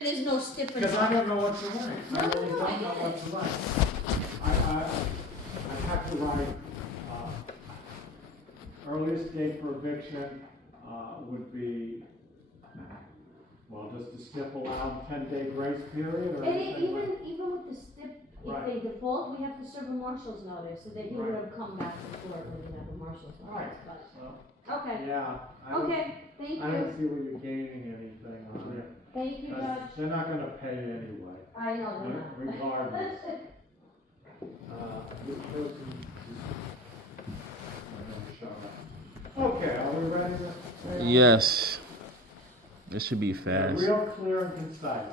There's no stipulation. Because I don't know what to write. I really don't know what to write. I have to write, earliest date for eviction, would be, well, does the stip allow 10-day grace period or anything? Even with the stip, if Right. they default, we have to serve a marshal's notice, so that he would Right. have come back to court and we have a marshal's notice, Right. but, So, okay, yeah. okay, thank I don't you, see where you're gaining anything on it. thank you, Judge. They're not gonna pay anyway. I know they're not. Regardless. This person is gonna show up. Okay, are we ready to? Yes. This should be fast. Real clear and concise.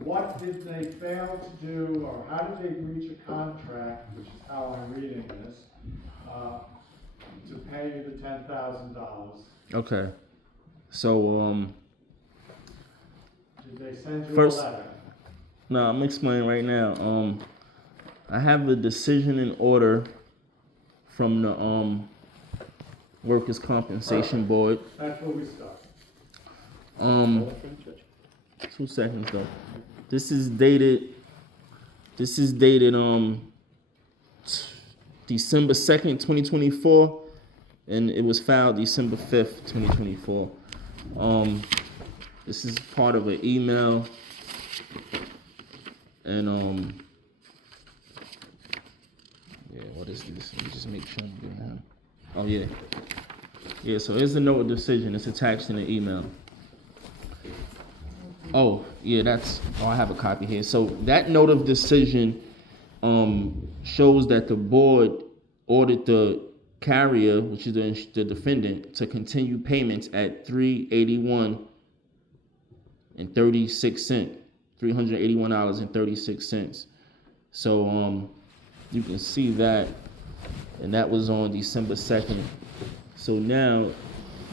What did they fail to do, or how did they breach a contract, which is how I'm reading this, to pay you the $10,000? Okay. So, Did they send you First- a letter? no, I'm explaining right now. I have the decision in order from the Workers' Compensation Board. That's where we start. 2 seconds though. This is dated December 2nd, 2024, and it was filed December 5th, 2024. This is part of an email, and yeah, what is this? Let me just make sure I'm doing that. Oh yeah. Yeah, so here's the note of decision. It's attached in the email. Oh, yeah, I have a copy here. So that note of decision shows that the board ordered the carrier, which is the defendant, to continue payments at $381.36, $381.36. So you can see that, and that was on December 2nd. So now,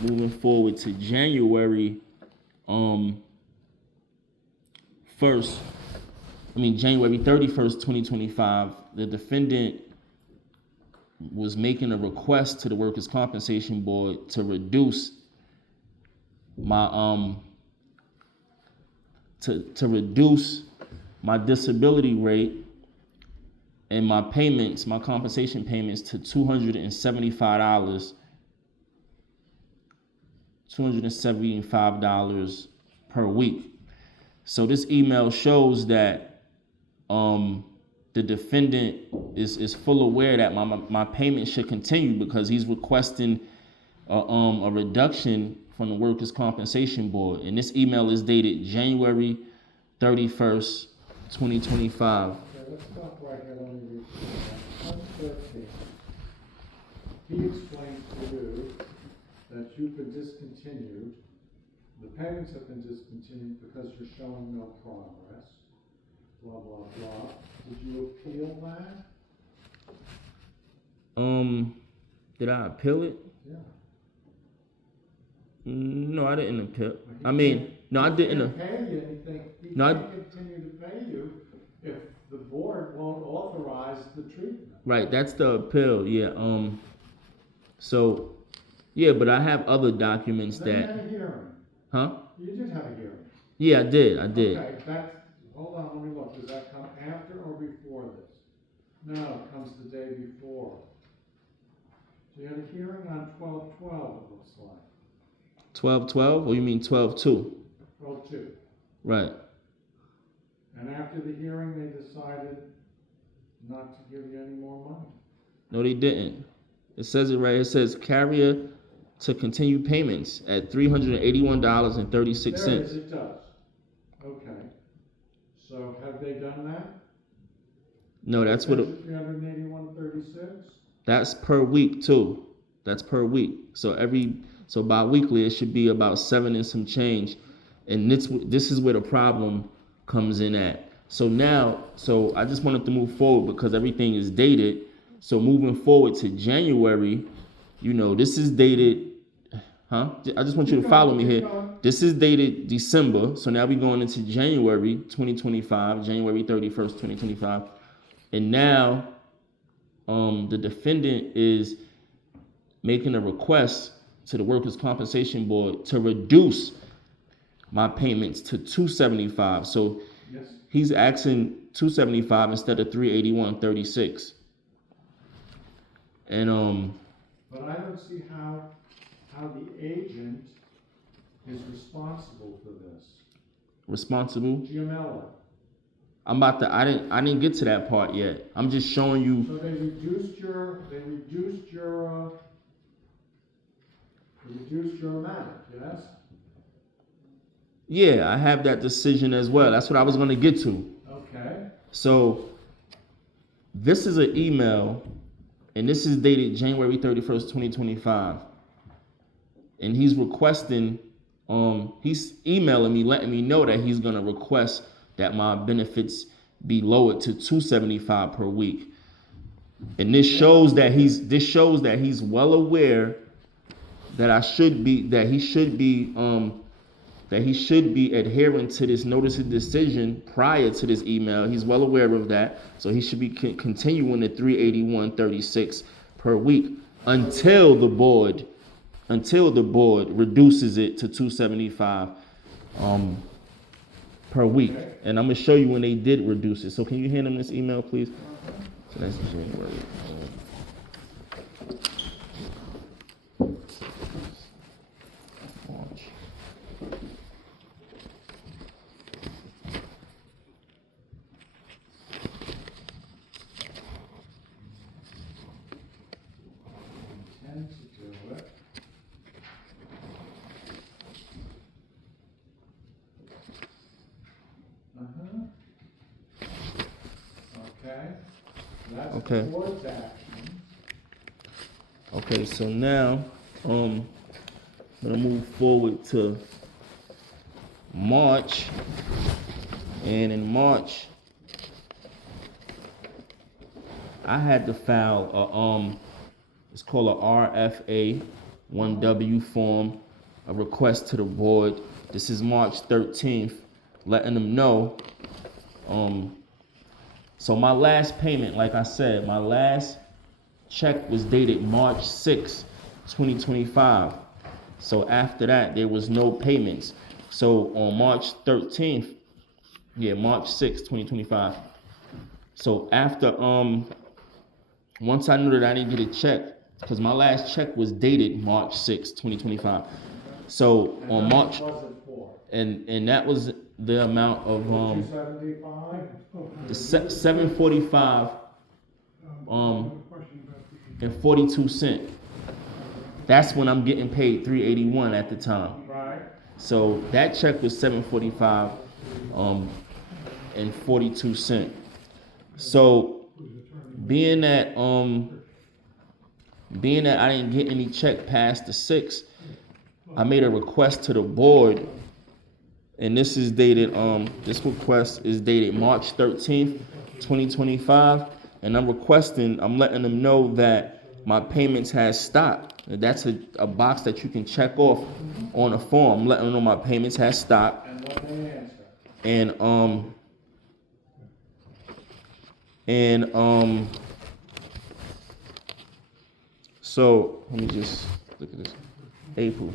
moving forward to January 31st, 2025, the defendant was making a request to the Workers' Compensation Board to reduce my to reduce my disability rate and my payments, my compensation payments, to $275 per week. So this email shows that the defendant is full aware that my payment should continue because he's requesting a reduction from the Workers' Compensation Board. And this email is dated January 31st, 2025. Okay, let's stop right here. Let me read that. 113. He explains to you that you've been discontinued. The payments have been discontinued because you're showing no progress. Blah, blah, blah. Did you appeal that? Did I appeal it? Yeah. No, I didn't appeal. He I mean, can't- no, I he didn't. can't pay you anything. He No, can't continue to pay you if the board won't authorize the treatment. Right, that's the appeal. Yeah. So, yeah, but I have other documents Then you that. had a hearing. Huh? You did have a hearing. Yeah, I did. Okay, Hold on, let me look. Does that come after or before this? No, it comes the day before. So you had a hearing on 12/12, it looks like. 12/12, or you mean 12/2? 12/2. Right. And after the hearing, they decided not to give you any more money. No, they didn't. It says it right. It says carrier to continue payments at $381.36. There it is, it does. Okay. So have they done that? No, that's what. $381.36? That's per week too. That's per week. So bi-weekly it should be about 7 and some change, and this is where the problem comes in at. So I just wanted to move forward because everything is dated. So moving forward to January, this is dated. Huh? I just want you to follow me here. This is dated December. So now we're going into January 2025, January 31st, 2025. And now the defendant is making a request to the Workers' Compensation Board to reduce my payments to $275. So Yes, he's asking $275 instead of $381.36. And but I don't see how the agent is responsible for this. responsible. GIAMMELLA. I didn't get to that part yet. I'm just showing you. So they reduced your amount, yes? Yeah, I have that decision as well. That's what I was going to get to. Okay. So this is an email, and this is dated January 31st, 2025. And he's requesting, he's emailing me, letting me know that he's going to request that my benefits be lowered to $275 per week. And this shows that he's well aware that he should be adhering to this notice of decision prior to this email. He's well aware of that, so he should be continuing at $381.36 per week until the board reduces it to $275 per week. And I'm gonna show you when they did reduce it. So can you hand him this email, please? So that's January. March. Intend to do it. Okay. That's Okay. the board's action. Okay, so now I'm gonna move forward to March, and in March I had to file it's called a RFA 1W form, a request to the board. This is March 13th, letting them know. So my last payment, like I said, my last check was dated March 6, 2025. So after that, there was no payments. So on March 13th, March 6, 2025. So after, once I knew that I didn't get a check, because my last check was dated March 6, 2025. So And on how March, much was it for? and that was the amount of, 275? the 745, and 42 cents. That's when I'm getting paid $381 at the time. Right. So that check was $745, and 42 cents. So being that I didn't get any check past the 6th, I made a request to the board, and this is dated this request is dated March 13th, 2025, and I'm letting them know that my payments has stopped. That's a box that you can check off on a form. I'm letting them know my payments has stopped. And what they answer? So let me just look at this. April.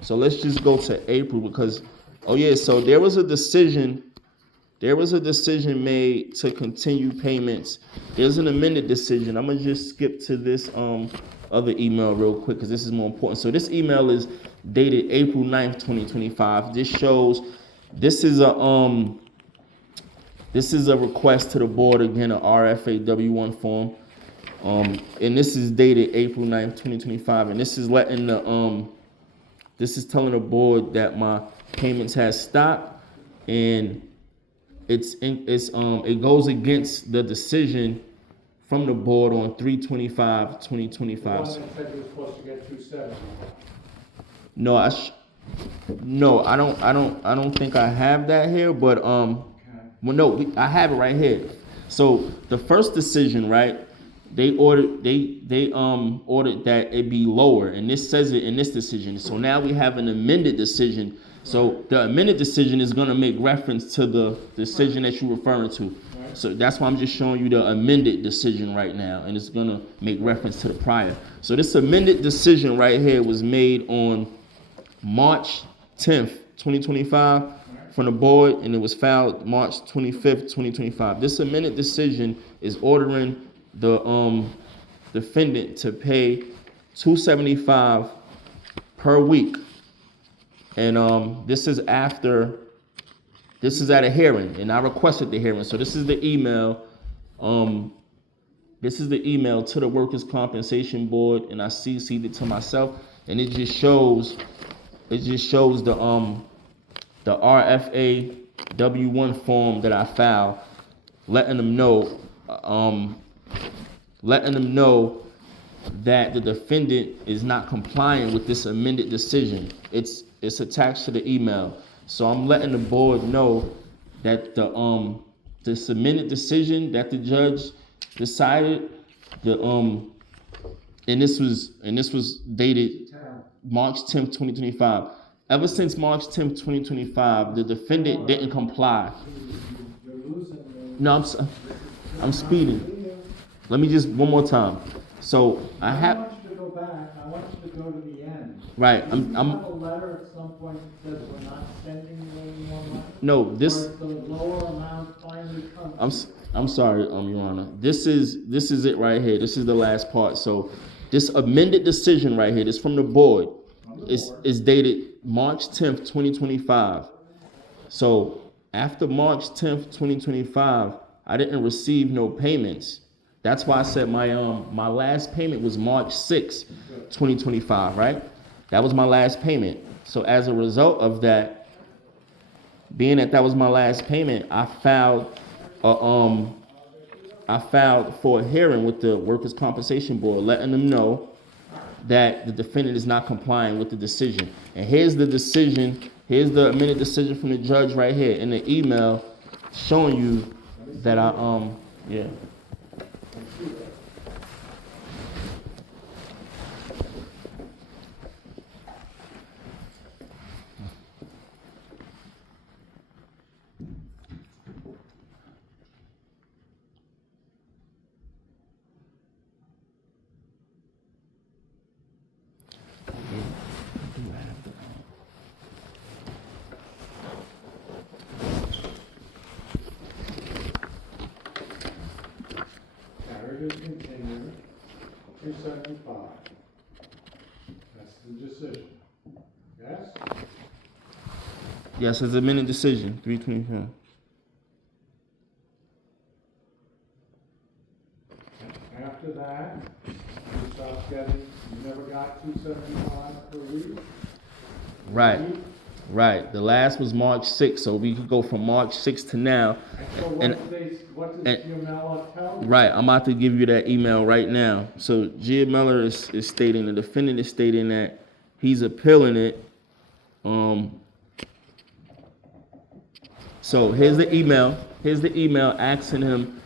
So let's just go to April because, so there was a decision made to continue payments. There's an amended decision. I'm gonna just skip to this other email real quick because this is more important. So this email is dated April 9th, 2025. This shows this is a request to the board, again, a RFA W1 form. And this is dated April 9th, 2025. And this is letting this is telling the board that my payments has stopped, and it goes against the decision from the board on 3/25/2025. The one that said you were supposed to get 270. No, I don't think I have that here, but Okay. well, no, I have it right here. So the first decision, right? They ordered that it be lower, and this says it in this decision. So now we have an amended decision. So the amended decision is going to make reference to the decision that you're referring to. Right. So that's why I'm just showing you the amended decision right now, and it's going to make reference to the prior. So this amended decision right here was made on March 10th, 2025 from the board, and it was filed March 25th, 2025. This amended decision is ordering the defendant to pay $275 per week. And this is at a hearing, and I requested the hearing. So this is the email. This is the email to the Workers' Compensation Board, and I CC'd it to myself, and it just shows the RFA W1 form that I filed, letting them know that the defendant is not complying with this amended decision. It's attached to the email. So I'm letting the board know that this amended decision that the judge decided, and this was dated March 10th, 2025. Ever since March 10th, 2025, the defendant didn't comply. No, I'm speeding. Let me just one more time. So I want you to go back. I want you to go to the end. Right. Do you have a letter at some point that says we're not sending you any more money? No, this. Or the lower amount finally comes. I'm sorry, Your Honor. This is it right here. This is the last part. So this amended decision right here, this from the board, is dated March 10th, 2025. So after March 10th, 2025, I didn't receive no payments. That's why I said my last payment was March 6th, 2025, right? That was my last payment. So as a result of that, being that was my last payment, I filed for a hearing with the Workers' Compensation Board, letting them know that the defendant is not complying with the decision. And here's the decision, here's the amended decision from the judge right here in the email showing you that yeah. Continued, 275. That's the decision. Yes? Yes, it's a amended decision, 325. After that, you stopped getting, you never got 275 per week? Right. The last was March 6th, so we could go from March 6th to now. So what does GIAMMELLA tell you? Right, I'm about to give you that email right now. So GIAMMELLA is stating, the defendant is stating that he's appealing it. So here's the email. Here's the email asking him,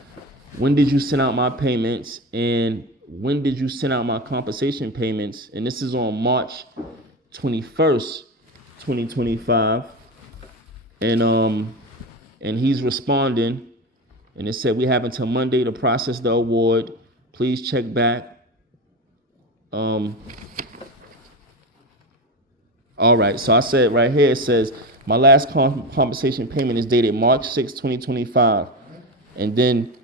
when did you send out my payments and when did you send out my compensation payments? And this is on March 21st, 2025. And he's responding, and it said, we have until Monday to process the award. Please check back. All right, so I said right here, it says, my last compensation payment is dated March 6, 2025. And then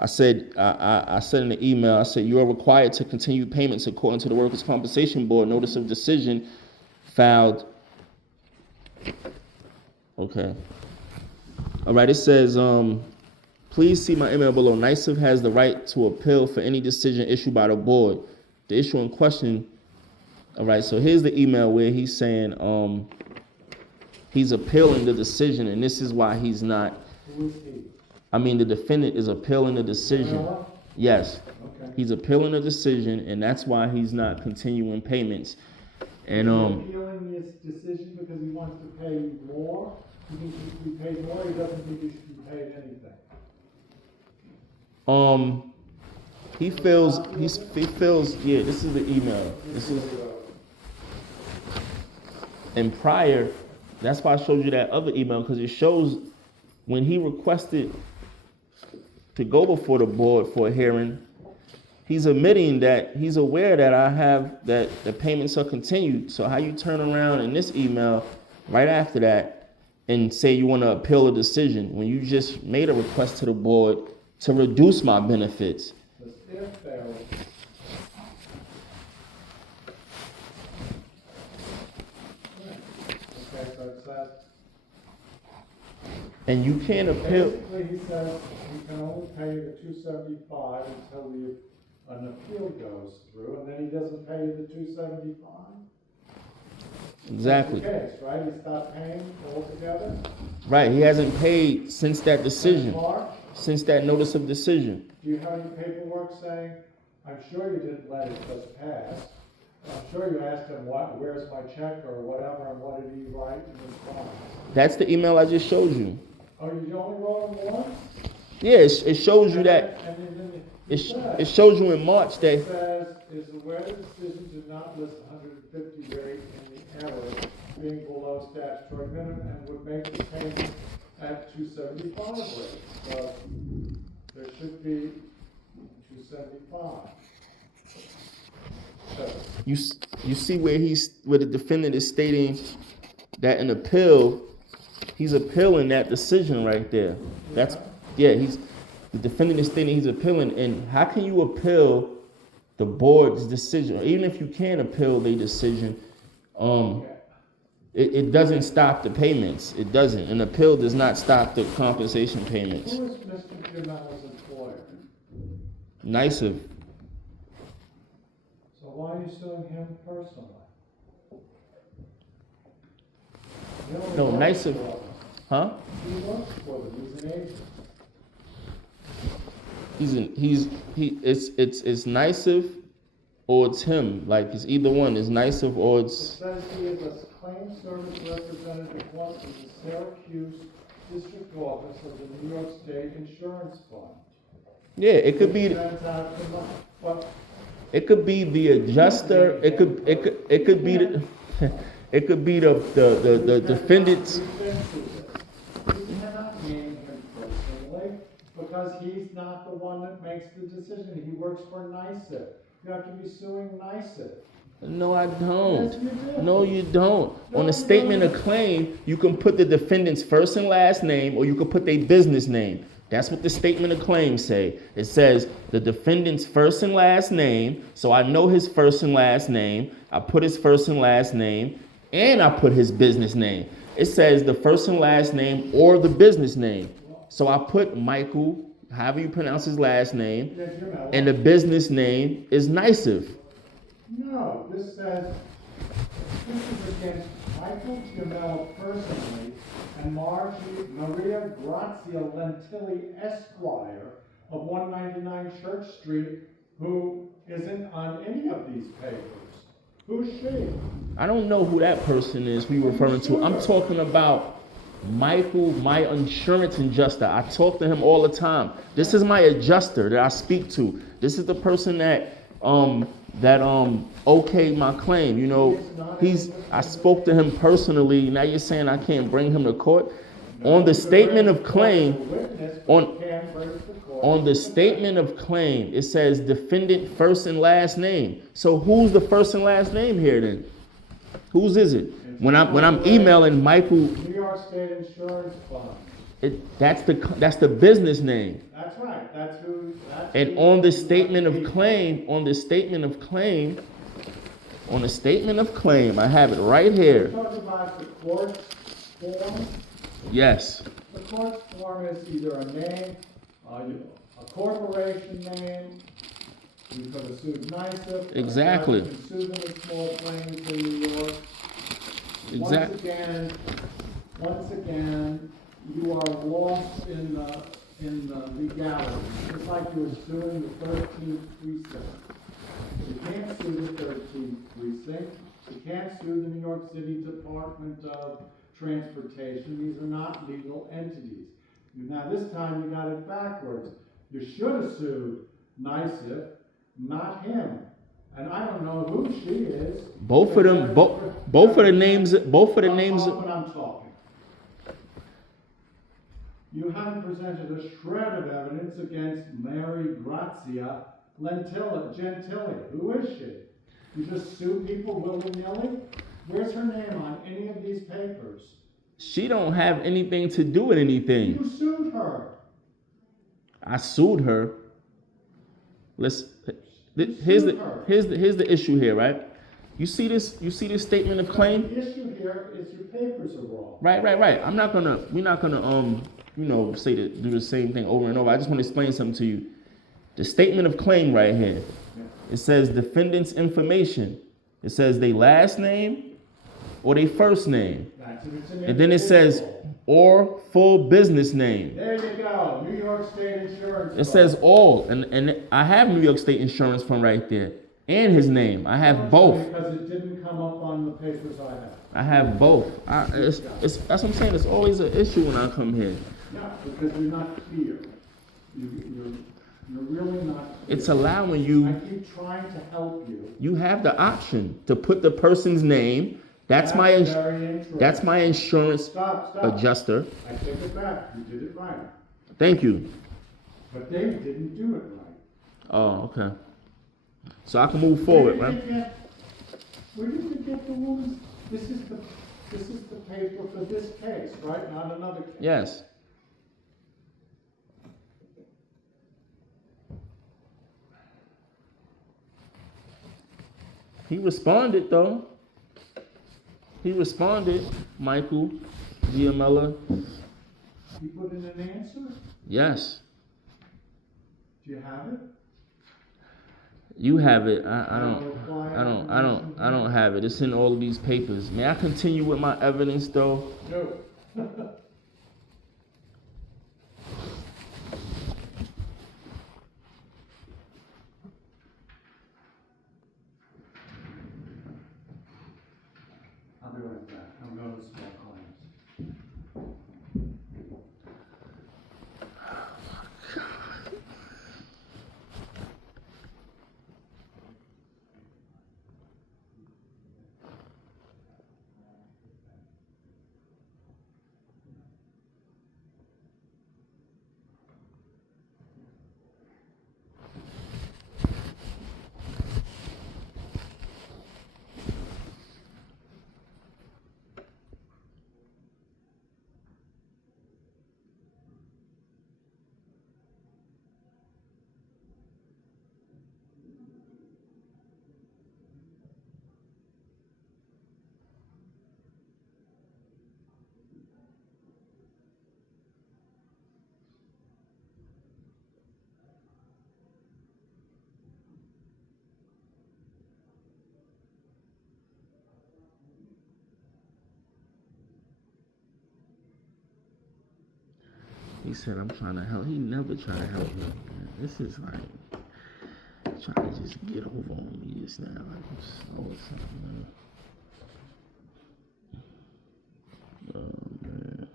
I said, I said in the email, I said, you are required to continue payments according to the Workers' Compensation Board notice of decision filed. Okay. All right, it says, please see my email below. NYSEF has the right to appeal for any decision issued by the board. The issue in question, all right, so here's the email where he's saying he's appealing the decision, and this is why he's not. Who is he? I mean, the defendant is appealing the decision. Yes. Okay. He's appealing the decision, and that's why he's not continuing payments. And Is he appealing this decision because he wants to pay you more? He thinks he should be paid more, he doesn't think he should be paid anything. he feels, yeah, this is the email. This is, and prior, that's why I showed you that other email, because it shows when he requested to go before the board for a hearing, he's admitting that he's aware that I have that the payments are continued. So how you turn around in this email right after that and say you want to appeal a decision when you just made a request to the board to reduce my benefits? Because if there was, okay, so it says, And you can't appeal. basically he says you can only pay the $275 until an appeal goes through, and then he doesn't pay you the $275. Exactly. That's the case, right? He stopped paying altogether. Right. He hasn't paid since that decision, March, since that notice of decision. do you have any paperwork saying, I'm sure you didn't let it just pass. I'm sure you asked him, where's my check or whatever, and what did he write in response? That's the email I just showed you. Oh, you only wrote him once? Yeah, it shows you that. And then It shows you in March it that. says, is aware the decision did not list 150 rate in the error being below statutory minimum and would make the payment at 275 rate. So there should be 275. So, You see where the defendant is stating that an appeal, he's appealing that decision right there. The defendant is stating he's appealing, and how can you appeal the board's decision? Or even if you can appeal the decision, it doesn't stop the payments. It doesn't. An appeal does not stop the compensation payments. who is Mr. Giammella's employer? Nicer. So why are you suing him personally? He only No, works Nicer. for them. Huh? He works for them. He's an agent. It's Nicer or it's him. Like it's either one. It's Nicer or It it's. says he is a claim service representative once in the Syracuse District Office of the New York State Insurance Fund. Yeah, it could be. Turns out to money. But It could be the adjuster. It could be the. It could be the defendant's. You cannot name him personally because he's not the one that makes the decision. He works for NYSIP. You have to be suing NYSIP. No, I don't. Yes, you do. No, you don't. No, On a you statement don't. of claim, you can put the defendant's first and last name, or you can put their business name. That's what the statement of claim say. It says the defendant's first and last name, so I know his first and last name. I put his first and last name, and I put his business name. It says the first and last name or the business name. So I put Michael, however you pronounce his last name, Yeah, Giamella. and the business name is Nicer. No, this says, this is against Michael Giammella's personally and Maria Grazia Lentilli Esquire of 199 Church Street, who isn't on any of these papers. Who's she? I don't know who that person is we referring to. I'm talking about Michael, my insurance adjuster. I talk to him all the time. This is my adjuster that I speak to. This is the person that okayed my claim. You know, I spoke to him personally. Now you're saying I can't bring him to court? On the statement of claim, on the statement of claim, it says defendant first and last name. So who's the first and last name here then? Whose is it? When I'm emailing Michael, New York State Insurance Fund. that's the business name. That's right. That's who. And on the statement of claim, I have it right here. Talk about the court form. Yes. The court form is either a name, a corporation name. You could have sued NYSIP. Exactly. You can sue them with small claims in New York. Exactly. Once again, you are lost in the legality. It's like you were suing the 13th precinct. You can't sue the 13th precinct. You can't sue the New York City Department of Transportation. These are not legal entities. Now this time you got it backwards. You should have sued NYSIP, not him. And I don't know who she is. Both of them, both of the names. When I'm talking. You haven't presented a shred of evidence against Mary Grazia Gentili, who is she? You just sue people willy-nilly? Where's her name on any of these papers? She don't have anything to do with anything. You sued her. I sued her. Here's the issue here, right? You see this statement of claim? The issue here is your papers are wrong. Right. We're not gonna do the same thing over and over. I just want to explain something to you. The statement of claim right here. It says defendant's information. It says their last name or their first name. And then it says or full business name. There you go. New York State Insurance. It says all, and I have New York State Insurance from right there, and his name. I have both. Because it didn't come up on the papers I have. I have both. That's what I'm saying. It's always an issue when I come here. No, because you're not clear. You're really not clear. It's allowing you. I keep trying to help you. You have the option to put the person's name. That's my insurance Stop. adjuster. I take it back. You did it right. Thank you. But they didn't do it right. Oh, okay. So I can move forward, right? Where did you get the woman's? This is the paper for this case, right? Not another case. Yes. He responded though. He responded, Michael GIAMMELLA. You put in an answer? Yes. Do you have it? You have it. I don't have it. It's in all of these papers. May I continue with my evidence though? No. I'll be right back. I'm going to small claims. He said, I'm trying to help. He never tried to help me. Man. This is like trying to just get over on me just now. Like, I'm slow or something, man. Oh, man.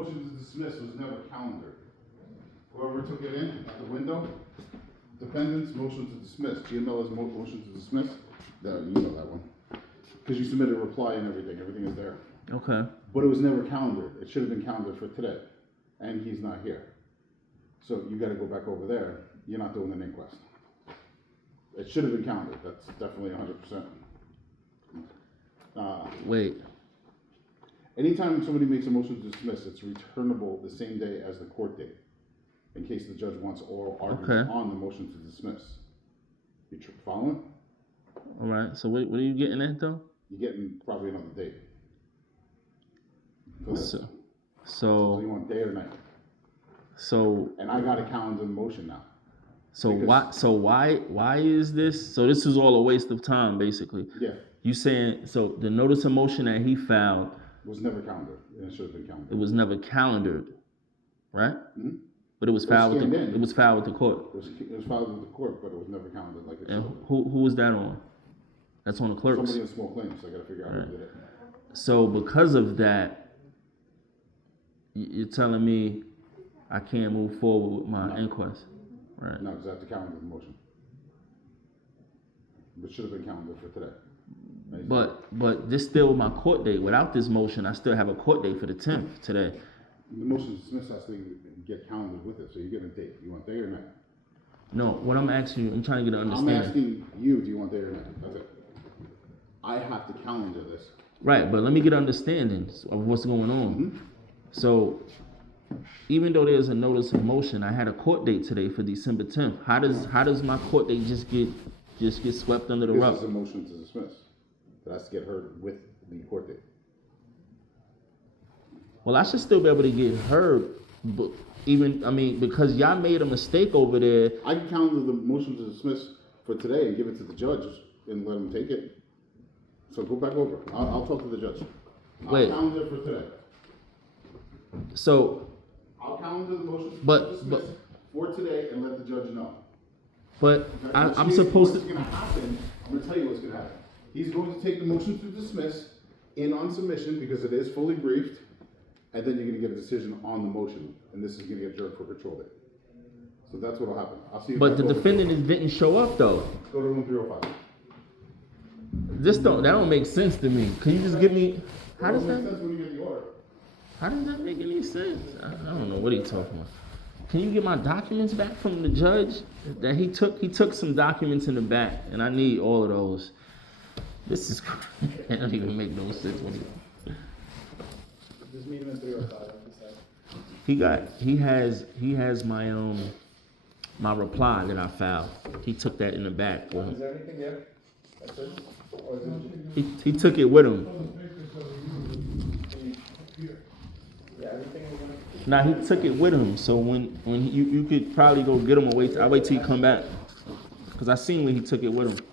motion to dismiss was never calendared. Whoever took it in at the window, defendant's motion to dismiss, GIAMMELLA's motion to dismiss, you know that one. Because you submitted a reply and everything is there. Okay. But it was never calendared. It should have been calendared for today. And he's not here. So you gotta go back over there. You're not doing an inquest. It should have been calendared. That's definitely 100%. Wait. Anytime somebody makes a motion to dismiss, it's returnable the same day as the court date, in case the judge wants oral argument on the motion to dismiss. You following? All right. So what are you getting at though? You're getting probably another date. So So you want day or night? So And I got a calendar in motion now. Why is this? So this is all a waste of time, basically. Yeah. You saying so the notice of motion that he filed Was never calendared. And it should have been calendared. it was never calendared, right? Mhm. But it was filed with scanned the in. it was filed with the court. It was filed with the court, but it was never calendared like it should And have been. who was that on? That's on the clerks. Somebody in small claims, so I gotta figure out who did it. So because of that, you're telling me I can't move forward with my inquest, right? No, because I have to calendar the motion. It should have been calendared for today. But this still my court date. Without this motion, I still have a court date for the 10th today. The motion to dismiss has to get calendared with it, so you get a date. You want day or night? No, what I'm asking you, I'm trying to get an I'm understanding. asking you, do you want day or night? That's it. I have to calendar this. Right, but let me get an understanding of what's going on. So, even though there's a notice of motion, I had a court date today for December 10th. How does my court date just get swept under the This rug? is a motion to dismiss. That has to get heard with the court date. Well, I should still be able to get heard, but because y'all made a mistake over there. I can calendar the motion to dismiss for today and give it to the judge and let him take it. So go back over. I'll talk to the judge. Wait. I'll calendar it for today. So, I'll calendar the motion to But- dismiss for today and let the judge know. but I'm What's supposed What's to. going to happen? I'm going to tell you what's going to happen. He's going to take the motion to dismiss in on submission because it is fully briefed, and then you're going to get a decision on the motion, and this is going to get adjourned for control date. So that's what'll happen. I'll see you. But the back over. defendant didn't show up though. Go to room 305. That don't make sense to me. Can you just give me? How does It makes that? sense when you get the order. How does that make any sense? I don't know what he's talking about. Can you get my documents back from the judge that he took? He took some documents in the back, and I need all of those. This is that don't even make no sense. Just meet him at 305, like you said. He has my my reply that I filed. He took that in the back with Is him. there anything there? That's it? Or is it just? He took it with him. Yeah, everything we're gonna. Now he took it with him, so when you could probably go get him or wait. I wait till he come back, cause I seen when he took it with him.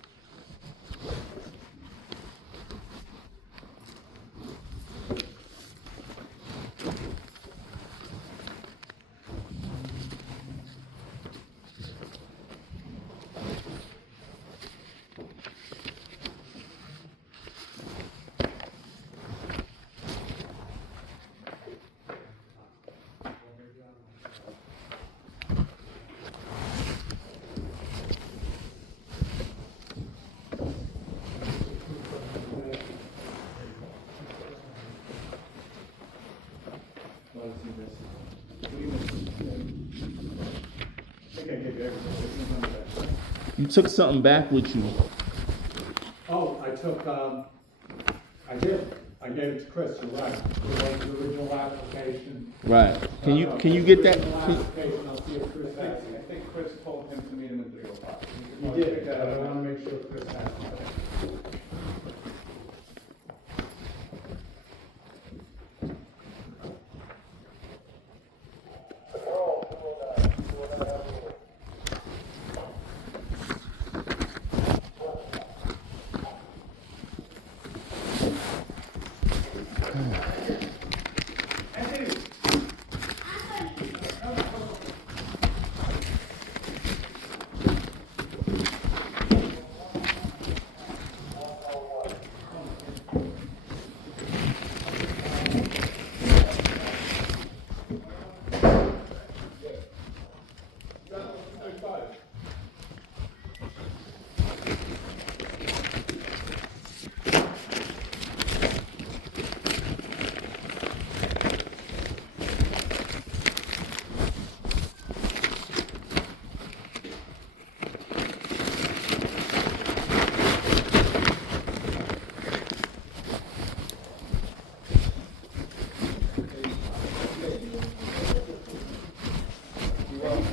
You took something back with you. Oh, I took, I did. I gave it to Chris, you're right. It was the original application. Right. Can you get that? Original application, I'll see if Chris has it. I think Chris told him to meet him at 3:05. You did, but I wanna make sure Chris has it.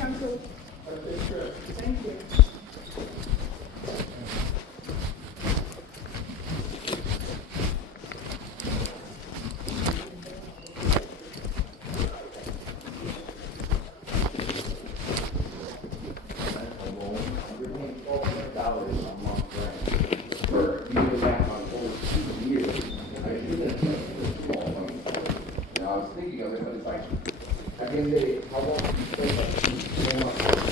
council. Thank you. I was thinking of it, but it's like, at the end of the day, how long do you spend on